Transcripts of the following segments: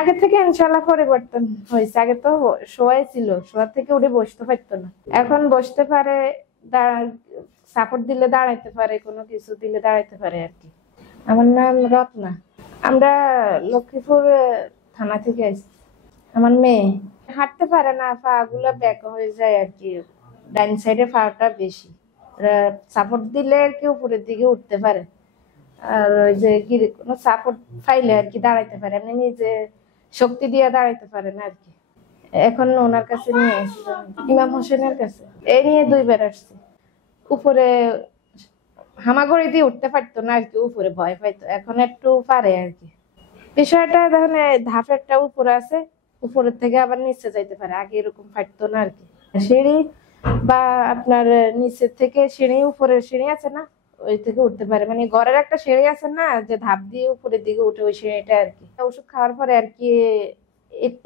আগে থেকে ইনশাল্লাহ পরিবর্তন হয়েছে। আগে তো শোয়াই ছিল, শোয়া থেকে উঠে বসতে পারতো না, এখন বসতে পারে, সাপোর্ট দিলে দাঁড়াইতে পারে, কোনো কিছু দিলে দাঁড়াইতে পারে আর কি। আমার নাম রত্না। আমরা লক্ষ্মীপুর থানা থেকে আসছি। আমার মেয়ে হাঁটতে পারে না, পা গুলা ব্যাক হয়ে যায় আর কি, ডাইন সাইডে পাটা বেশি, সাপোর্ট দিলে আর কি উপরের দিকে উঠতে পারে। আর ওই যে কোনো সাপোর্ট পাইলে আর কি দাঁড়াইতে পারে, এমনি নিজে শক্তি দিয়ে দাঁড়াইতে পারে না আর কি। এখন ওনার কাছে নিয়ে আসছি, ইমাম হোসেনের কাছে। এই নিয়ে 2 বার আসছি। উপরে হামাগুড়ি দিয়ে উঠতে পারতো না আর কি, উপরে ভয় পাইতো, এখন একটু পারে আর কি। বিষয়টা দেখেন ধাপেরটা উপরে আছে, উপরের থেকে আবার নিচে যাইতে পারে, আগে এরকম পারতো না আর কি। সিঁড়ি বা আপনার নিচের থেকে সিঁড়ি, উপরের সিঁড়ি আছে না, ওই থেকে উঠতে পারে, মানে ঘরের একটা সিঁড়ি আছে না যে ধাপ দিয়ে উপরের দিকে উঠে, ওই সিঁড়িটা আর কি। ওষুধ খাওয়ার পরে আর কি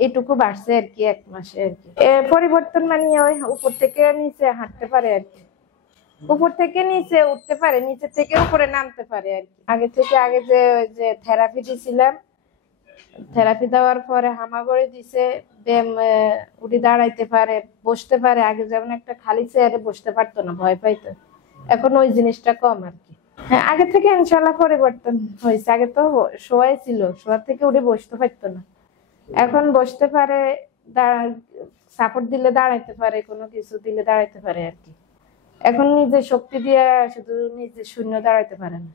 এটুকু বাড়ছে আর কি, 1 মাসে আর কি। পরিবর্তন মানে ওই উপর থেকে নিচে হাঁটতে পারে আর কি, উপর থেকে নিচে উঠতে পারে, নিচে থেকে উপরে নামতে পারে আর কি। আগে যে থেরাপি দিছিলাম, থেরাপি দেওয়ার পরে হামাগুড়ি দিছে, ব্যায়াম, উঠে দাঁড়াইতে পারে, বসতে পারে। আগে যেমন একটা খালি চেয়ারে বসতে পারতো না, ভয় পাইতো, এখন ওই জিনিসটা কম আর কি। হ্যাঁ, আগে থেকে ইনশাল্লাহ পরিবর্তন হয়েছে। আগে তো শোয়াই ছিল, শোয়া থেকে উঠে বসতে পারতো না, এখন বসতে পারে, সাপোর্ট দিলে দাঁড়াইতে পারে, কোনো কিছু দিলে দাঁড়াইতে পারে আর কি। এখন নিজে শক্তি দিয়ে শুধু নিজে শূন্য দাঁড়াইতে পারে না।